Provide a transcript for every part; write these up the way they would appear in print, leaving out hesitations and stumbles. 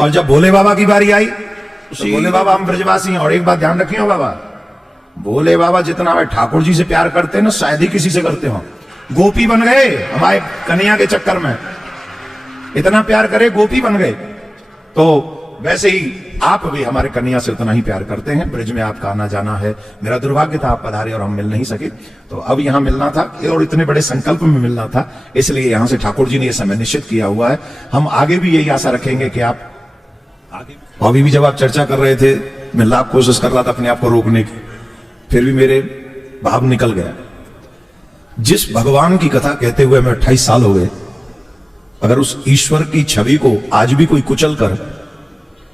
और जब भोले बाबा की बारी आई तो भोले बाबा हम ब्रजवासी हैं। और एक बात ध्यान रखिए बाबा, भोले बाबा जितना हमें ठाकुर जी से प्यार करते हैं ना, शायद ही किसी से करते हो। गोपी बन गए हमारे कन्हैया के चक्कर में, इतना प्यार करे गोपी बन गए। तो वैसे ही आप भी हमारे कन्हैया से उतना ही प्यार करते हैं। ब्रिज में आपका आना जाना है, मेरा दुर्भाग्य था आप पधारे और हम मिल नहीं सके, तो अब यहाँ मिलना था और इतने बड़े संकल्प में मिलना था, इसलिए यहाँ से ठाकुर जी ने यह समय निश्चित किया हुआ है। हम आगे भी यही आशा रखेंगे कि आप आगे। अभी भी जब आप चर्चा कर रहे थे, मैं लाख कोशिश कर रहा था अपने आप को रोकने की, फिर भी मेरे भाव निकल गया। जिस भगवान की कथा कहते हुए मैं 28 साल हो गए, अगर उस ईश्वर की छवि को आज भी कोई कुचल कर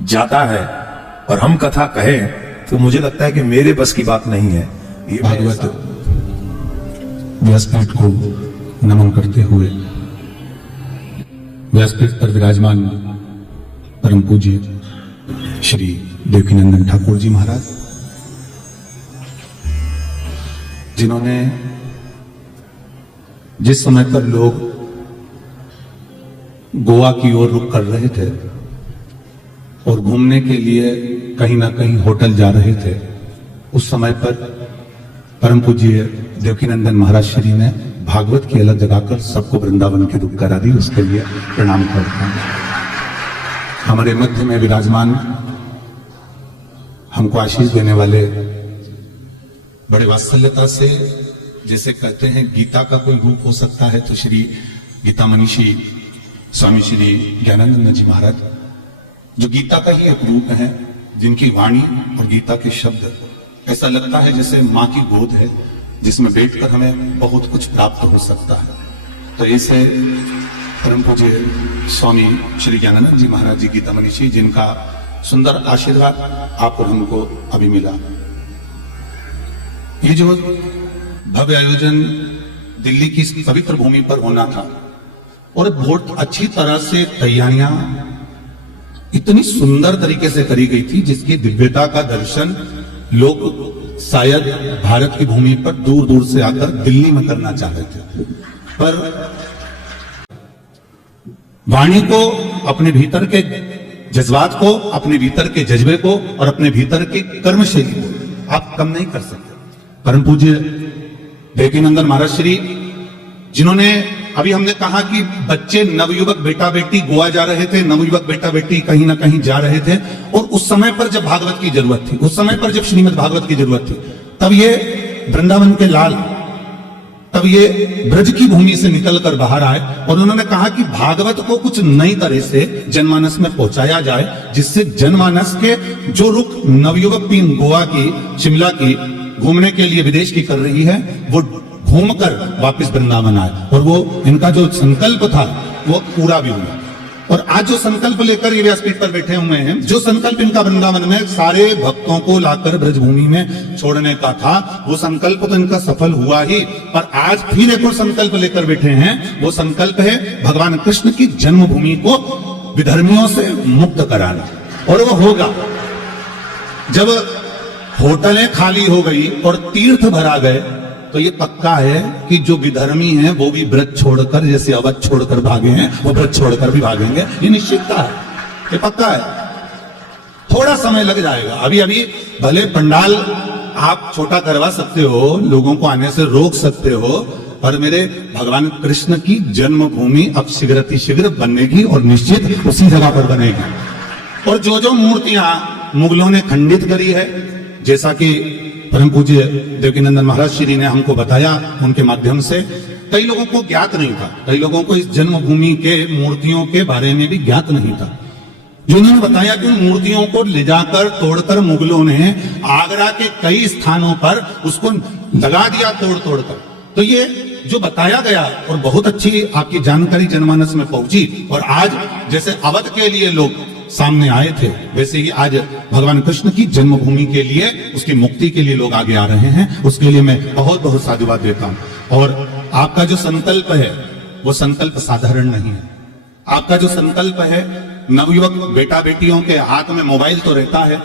जाता है और हम कथा कहें, तो मुझे लगता है कि मेरे बस की बात नहीं है। ये भागवत व्यासपीठ को नमन करते हुए व्यासपीठ पर विराजमान परम पूज्य श्री देवकीनंदन ठाकुर जी महाराज, जिन्होंने जिस समय पर लोग गोवा की ओर रुख कर रहे थे और घूमने के लिए कहीं ना कहीं होटल जा रहे थे, उस समय पर परम पूज्य देवकीनंदन महाराज श्री ने भागवत की अलग जगाकर सबको वृंदावन की रुख करा दी। उसके लिए प्रणाम करता हूं। हमारे मध्य में विराजमान, हमको आशीष देने वाले, बड़े वात्सल्यता से, जैसे कहते हैं गीता का कोई रूप हो सकता है, तो श्री गीता मनीषी स्वामी श्री ज्ञानानंद जी महाराज, जो गीता का ही एक रूप है, जिनकी वाणी और गीता के शब्द ऐसा लगता है जैसे माँ की गोद है, जिसमें बैठकर हमें बहुत कुछ प्राप्त हो सकता है। तो ऐसे परम पूज्य स्वामी श्री ज्ञानानंद जी महाराज जी गीता मनीषी, जिनका सुंदर आशीर्वाद आप और हमको अभी मिला। ये जो भव्य आयोजन दिल्ली की पवित्र भूमि पर होना था और बहुत अच्छी तरह से तैयारियां इतनी सुंदर तरीके से करी गई थी, जिसकी दिव्यता का दर्शन लोग शायद भारत की भूमि पर दूर दूर से आकर दिल्ली में करना चाहते थे, पर वाणी को, अपने भीतर के जज्बात को, अपने भीतर के जज्बे को और अपने भीतर की कर्मशैली को आप कम नहीं कर सकते। परम पूज्य देवकीनंदन महाराज श्री, जिन्होंने, अभी हमने कहा कि बच्चे, नवयुवक बेटा बेटी गोवा जा रहे थे, नवयुवक बेटा बेटी कहीं ना कहीं जा रहे थे, और उस समय पर जब भागवत की जरूरत थी, उस समय पर जब श्रीमद् भागवत की जरूरत थी, तब ये वृंदावन के लाल, तब ये ब्रज की भूमि से निकलकर बाहर आए और उन्होंने कहा कि भागवत को कुछ नई तरह से जनमानस में पहुंचाया जाए, जिससे जनमानस के जो रुख नवयुवक टीम गोवा की, शिमला की घूमने के लिए विदेश की कर रही है, वो घूमकर वापस वृंदावन आए, और वो इनका जो संकल्प था वो पूरा भी हुआ। और आज जो संकल्प लेकर ये व्यासपीठ पर बैठे हुए हैं, जो संकल्प इनका वृंदावन में सारे भक्तों को लाकर ब्रजभूमि में छोड़ने का था, वो संकल्प तो इनका सफल हुआ ही, पर आज फिर एक और संकल्प लेकर बैठे हैं। वो संकल्प है भगवान कृष्ण की जन्मभूमि को विधर्मियों से मुक्त कराना, और वो होगा जब होटलें खाली हो गई और तीर्थ भरा गए, तो ये पक्का है कि जो विधर्मी हैं वो भी ब्रज छोड़कर, जैसे अवध छोड़कर भागे हैं, वो ब्रज छोड़कर भी भागेंगे। ये निश्चितता है, ये पक्का है। थोड़ा समय लग जाएगा, अभी अभी भले पंडाल आप छोटा करवा सकते हो, लोगों को आने से रोक सकते हो, पर मेरे भगवान कृष्ण की जन्मभूमि अब शीघ्र बनेगी और निश्चित उसी जगह पर बनेगी। और जो जो मूर्तियां मुगलों ने खंडित करी है, जैसा कि परम पूज्य देवकीनंदन महाराज श्री ने हमको बताया, उनके माध्यम से कई लोगों को ज्ञात नहीं था, कई लोगों को इस जन्मभूमि के मूर्तियों के बारे में भी ज्ञात नहीं था। जो उन्होंने बताया कि उन मूर्तियों को ले जाकर तोड़कर मुगलों ने आगरा के कई स्थानों पर उसको लगा दिया तोड़ कर। तो ये जो बताया गया और बहुत अच्छी आपकी जानकारी जनमानस में पहुंची, और आज जैसे अवध के लिए लोग सामने आए थे, वैसे ही आज भगवान कृष्ण की जन्मभूमि के लिए, उसकी मुक्ति के लिए लोग आगे आ रहे हैं। उसके लिए मैं बहुत बहुत साधुवाद देता हूं। और आपका जो संकल्प है वो संकल्प साधारण नहीं है। आपका जो संकल्प है, नवयुवक बेटा बेटियों के हाथ में मोबाइल तो रहता है,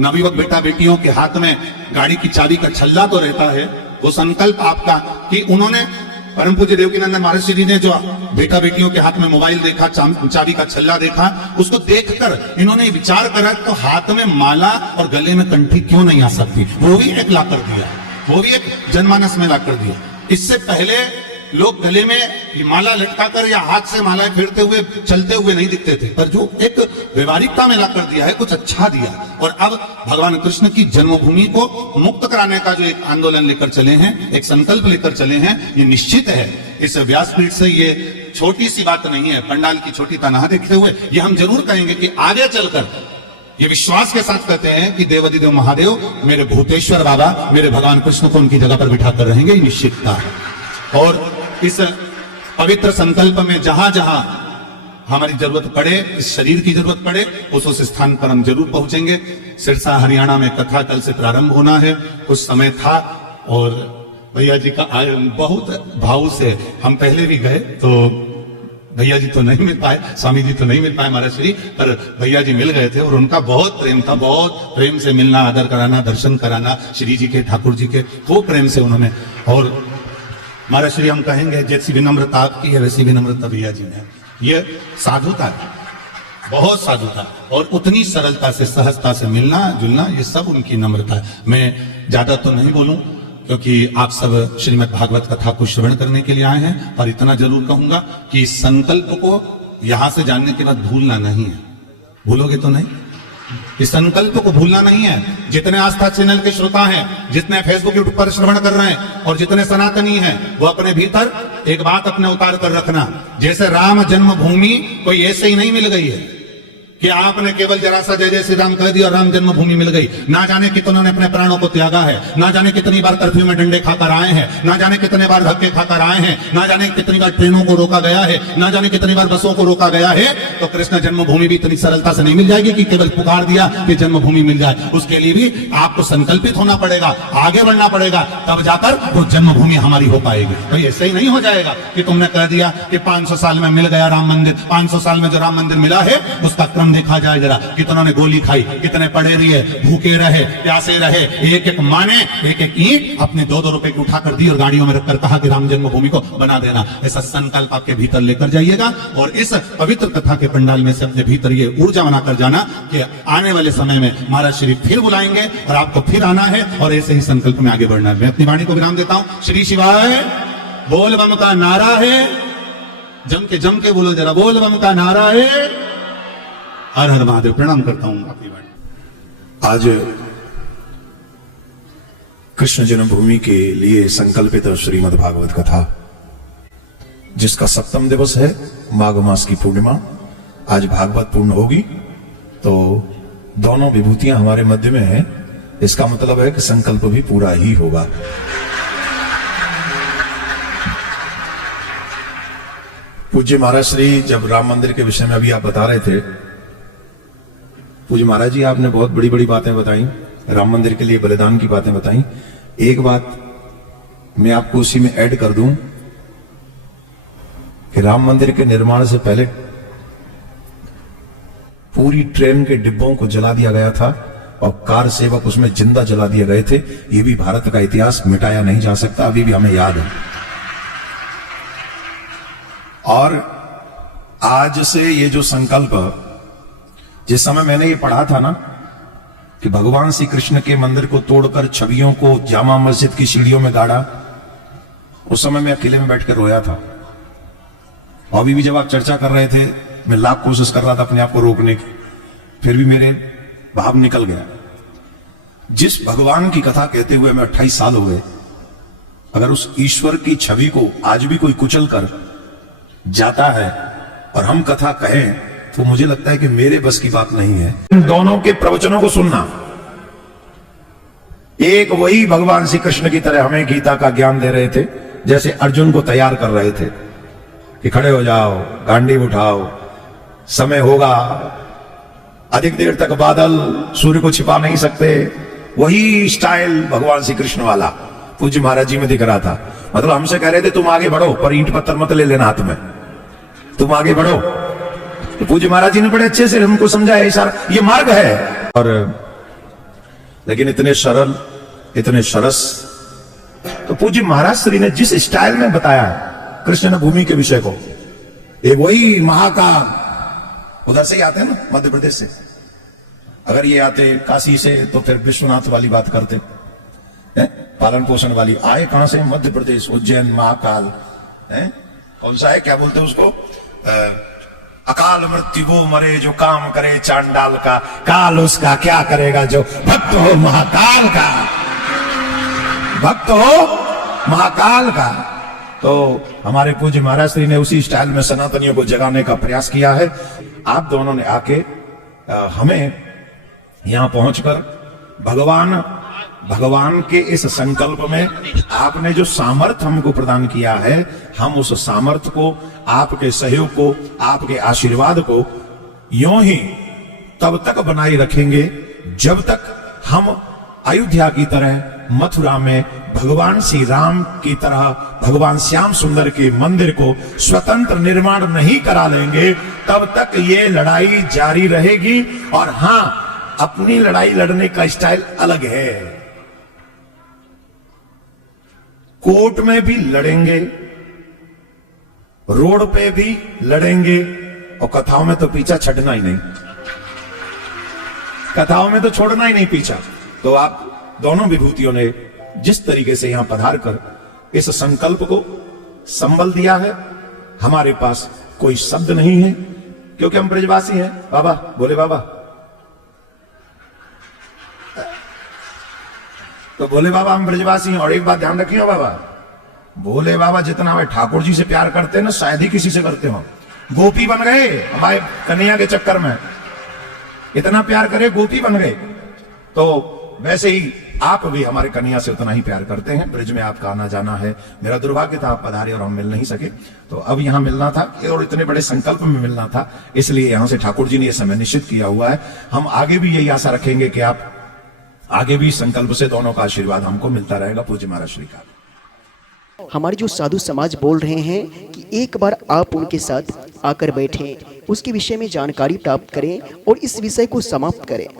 नवयुवक बेटा बेटियों के हाथ में गाड़ी की चाबी का छल्ला तो रहता है। वो संकल्प आपका कि उन्होंने परम पूज्य देवकीनंदन महाराज श्री ने जो बेटा बेटियों के हाथ में मोबाइल देखा, चाबी का छल्ला देखा, उसको देखकर इन्होंने विचार करा तो हाथ में माला और गले में कंठी क्यों नहीं आ सकती, वो भी एक ला कर दिया, वो भी एक जनमानस में ला कर दिया। इससे पहले लोग गले में माला लटकाकर या हाथ से मालाएं फेरते हुए चलते हुए नहीं दिखते थे, पर जो एक व्यवहारिकता में ला कर दिया है, कुछ अच्छा दिया। और अब भगवान कृष्ण की जन्मभूमि को मुक्त कराने का जो एक आंदोलन लेकर चले हैं, एक संकल्प लेकर चले हैं, ये निश्चित है इस व्यासपीठ से ये छोटी सी बात नहीं है, पंडाल की छोटी तनहा देखते हुए ये हम जरूर कहेंगे कि आगे चलकर ये विश्वास के साथ कहते हैं कि देवाधिदेव महादेव मेरे भूतेश्वर बाबा मेरे भगवान कृष्ण को उनकी जगह पर बिठा कर रहेंगे, ये निश्चितता है। और इस पवित्र संकल्प में जहां जहां हमारी जरूरत पड़े, इस शरीर की जरूरत पड़े, उस स्थान पर हम जरूर पहुंचेंगे। सिरसा हरियाणा में कथा कल से प्रारंभ होना है, कुछ समय था और भैया जी का बहुत भाव से हम पहले भी गए, तो भैया जी तो नहीं मिल पाए, स्वामी जी तो नहीं मिल पाए महाराज श्री, पर भैया जी मिल गए थे और उनका बहुत प्रेम था, बहुत प्रेम से मिलना, आदर कराना, दर्शन कराना श्री जी के, ठाकुर जी के, वो प्रेम से उन्होंने। और महाराज श्री हम कहेंगे जैसी विनम्रता आपकी है वैसी विनम्रता भैया जी ने, ये साधुता है, बहुत साधुता, और उतनी सरलता से सहजता से मिलना जुलना, ये सब उनकी नम्रता है। मैं ज्यादा तो नहीं बोलूं क्योंकि आप सब श्रीमद् भागवत कथा को श्रवण करने के लिए आए हैं, और इतना जरूर कहूंगा कि इस संकल्प को यहां से जानने के बाद भूलना नहीं है। भूलोगे तो नहीं, इस संकल्प को भूलना नहीं है। जितने आस्था चैनल के श्रोता हैं, जितने फेसबुक यूट्यूब पर श्रवण कर रहे हैं और जितने सनातनी हैं, वो अपने भीतर एक बात अपने उतार कर रखना, जैसे राम जन्मभूमि कोई ऐसे ही नहीं मिल गई है कि आपने केवल जरा सा जय जय श्री राम कह दिया और राम जन्मभूमि मिल गई। ना जाने कितनों ने अपने प्राणों को त्यागा है, ना जाने कितनी बार कर्फ्यू में डंडे खाकर आए हैं, ना जाने कितने बार धक्के खाकर आए हैं, ना जाने कितनी बार ट्रेनों को रोका गया है, ना जाने कितनी बार बसों को रोका गया है। तो कृष्ण जन्मभूमि भी इतनी सरलता से नहीं मिल जाएगी कि केवल पुकार दिया कि जन्मभूमि मिल जाए। उसके लिए भी आपको संकल्पित होना पड़ेगा, आगे बढ़ना पड़ेगा, तब जाकर वो जन्मभूमि हमारी हो पाएगी। तो ऐसे ही नहीं हो जाएगा कि तुमने कह दिया कि 500 साल में मिल गया राम मंदिर। 500 साल में जो राम मंदिर मिला है उसका क्रम देखा जाए जरा, कितनों ने गोली खाई, कितने पड़े रहे, भूखे रहे, प्यासे रहे, एक एक माने एक एक ईंट अपने 2-2 रुपए की उठाकर दी और गाड़ियों में रखकर कहा कि राम जन्मभूमि को बना देना। ऐसा संकल्प आपके भीतर लेकर जाइएगा और इस पवित्र कथा के पंडाल में से अपने भीतर ये ऊर्जा बनाकर जाना कि आने वाले समय में महाराज श्री फिर बुलाएंगे और आपको फिर आना है और ऐसे ही संकल्प में आगे बढ़ना है। मैं अपनी वाणी को विराम देता हूं। श्री शिवाय बोल बम का नारा है, जम के बोलो जरा, बोल बम का नारा है, हर हर महादेव। प्रणाम करता हूं आपकी वाणी। आज कृष्ण जन्मभूमि के लिए संकल्पित श्रीमद् भागवत कथा, जिसका 7वां दिवस है, माघ मास की पूर्णिमा, आज भागवत पूर्ण होगी। तो दोनों विभूतियां हमारे मध्य में हैं, इसका मतलब है कि संकल्प भी पूरा ही होगा। पूज्य महाराज श्री जब राम मंदिर के विषय में अभी आप बता रहे थे, पूज्य महाराज जी आपने बहुत बड़ी बड़ी बातें बताई, राम मंदिर के लिए बलिदान की बातें बताई। एक बात मैं आपको उसी में ऐड कर दूं कि राम मंदिर के निर्माण से पहले पूरी ट्रेन के डिब्बों को जला दिया गया था और कार सेवक उसमें जिंदा जला दिए गए थे। यह भी भारत का इतिहास मिटाया नहीं जा सकता, अभी भी हमें याद है। और आज से ये जो संकल्प, जिस समय मैंने ये पढ़ा था ना कि भगवान श्री कृष्ण के मंदिर को तोड़कर छवियों को जामा मस्जिद की सीढ़ियों में गाड़ा, उस समय मैं अकेले में बैठकर रोया था। और अभी भी जब आप चर्चा कर रहे थे, मैं लाख कोशिश कर रहा था अपने आप को रोकने की, फिर भी मेरे भाव निकल गया। जिस भगवान की कथा कहते हुए मैं 28 साल हो गए, अगर उस ईश्वर की छवि को आज भी कोई कुचल कर जाता है और हम कथा कहें, तो मुझे लगता है कि मेरे बस की बात नहीं है। इन दोनों के प्रवचनों को सुनना, एक वही भगवान श्री कृष्ण की तरह हमें गीता का ज्ञान दे रहे थे, जैसे अर्जुन को तैयार कर रहे थे कि खड़े हो जाओ, गांडीव उठाओ, समय होगा, अधिक देर तक बादल सूर्य को छिपा नहीं सकते। वही स्टाइल भगवान श्री कृष्ण वाला पूज्य महाराज जी में दिख रहा था। मतलब हमसे कह रहे थे तुम आगे बढ़ो, पर ईंट पत्थर मत ले लेना हाथ में, तुम आगे बढ़ो। तो पूज्य महाराज जी ने बड़े अच्छे से हमको समझाया, इशारा, ये मार्ग है। और लेकिन इतने सरल, इतने सरस, तो पूज्य महाराज श्री ने जिस स्टाइल में बताया कृष्ण भूमि के विषय को। ये वही महाकाल उधर से ही आते हैं ना, मध्य प्रदेश से। अगर ये आते काशी से तो फिर विश्वनाथ वाली बात करते हैं, पालन पोषण वाली। आए कहां से? मध्य प्रदेश, उज्जैन, महाकाल है। कौन सा है, क्या बोलते हैं उसको? अकाल मृत्यु वो मरे जो काम करे चांडाल का, काल उसका क्या करेगा जो भक्त हो महाकाल का, भक्त हो महाकाल का। तो हमारे पूज्य महाराज श्री ने उसी स्टाइल में सनातनियों को जगाने का प्रयास किया है। आप दोनों ने आके हमें यहां पहुंचकर भगवान के इस संकल्प में आपने जो सामर्थ्य हमको प्रदान किया है, हम उस सामर्थ्य को, आपके सहयोग को, आपके आशीर्वाद को यूं ही तब तक बनाए रखेंगे जब तक हम अयोध्या की तरह, मथुरा में भगवान श्री राम की तरह भगवान श्याम सुंदर के मंदिर को स्वतंत्र निर्माण नहीं करा लेंगे, तब तक ये लड़ाई जारी रहेगी। और हां, अपनी लड़ाई लड़ने का स्टाइल अलग है। कोर्ट में भी लड़ेंगे, रोड पे भी लड़ेंगे, और कथाओं में तो पीछा छड़ना ही नहीं, कथाओं में तो छोड़ना ही नहीं पीछा। तो आप दोनों विभूतियों ने जिस तरीके से यहां पधार कर इस संकल्प को संबल दिया है, हमारे पास कोई शब्द नहीं है, क्योंकि हम ब्रजवासी हैं। बाबा बोले, बाबा तो बोले बाबा हम ब्रजवासी हैं। और एक बात ध्यान रखिए बाबा, बोले बाबा जितना वे ठाकुर जी से प्यार करते हैं ना, शायद ही किसी से करते हो। गोपी बन गए हमारे कन्हैया के चक्कर में, इतना प्यार करे गोपी बन गए। तो वैसे ही आप भी हमारे कन्हैया से उतना ही प्यार करते हैं। ब्रिज में आपका आना जाना है, मेरा दुर्भाग्य था आप पधारे और हम मिल नहीं सके, तो अब यहां मिलना था और इतने बड़े संकल्प में मिलना था, इसलिए यहां से ठाकुर जी ने यह समय निश्चित किया हुआ है। हम आगे भी यही आशा रखेंगे कि आप आगे भी संकल्प से दोनों का आशीर्वाद हमको मिलता रहेगा। पूज्य महाराज श्री का। हमारे जो साधु समाज बोल रहे हैं कि एक बार आप उनके साथ आकर बैठें, उसके विषय में जानकारी प्राप्त करें और इस विषय को समाप्त करें।